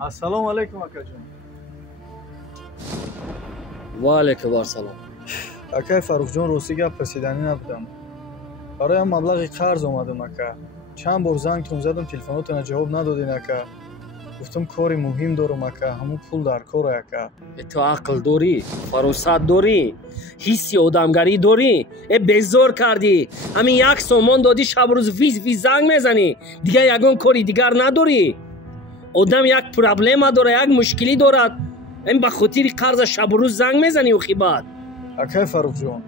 Assalomu alaykum akajon. Va alaykum assalom. Aka Farruxjon ro'si gap prasiydani nabudam. Barayoam маблағи қарз омадам ака. Чанд бор зангтон задам, телефонотона ҷавоб надодин ака. Гуфтам кори муҳим дорам ака, ҳамун пул дар кор ака. Ту ақл дорӣ, фаросат дорӣ, ҳисси одамгарӣ дорӣ. Безор кардӣ. Ҳамин як сомон додӣ, шабрӯз виз занг мезанӣ. Дигар ягон кори дигар надорӣ. Одам як проблема дорад, як мушкилӣ дорад. Ба хотири қарза шабрӯз занг мезанӣ оқибат. Ака Фарруxjon,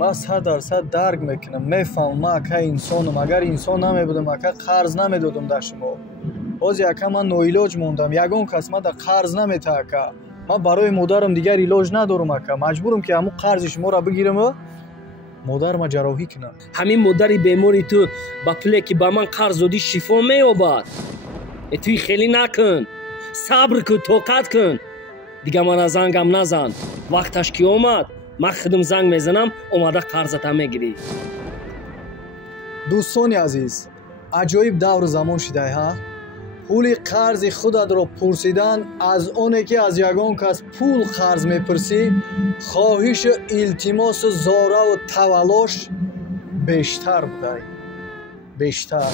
ман 100% дарк мекунам, мефаҳмам ман ака инсонам. Агар инсон намебудам, ака қарз намедодам дар шумо. Ҳозир ака ман ноилоҷ мондам. Ягон кас ман дар қарз намета ака. Ман барои модарам дигар илоҷ надорам ака. Маҷбурам ки ҳамун қарзи шуморо бигирам, модарама ҷарроҳӣ кунам. Ҳамин модари бемори ту ба пуле ки ба ман қарз додӣ шифо меёбад. Туи хелӣ накун. Сабр кун, тоқат кун. Дигар мана зангам назан. Вақташ ки омад, ман худам занг мезанам, омада қарзата мегирӣ. дӯстони азиз, аҷоиб давру замон шидай ҳа? пули қарзи худатро пурсидан аз оне ки аз ягон кас пул қарз мепурсӣ, хоҳишу илтимосу зораву таваллош бештар будай. Бештар.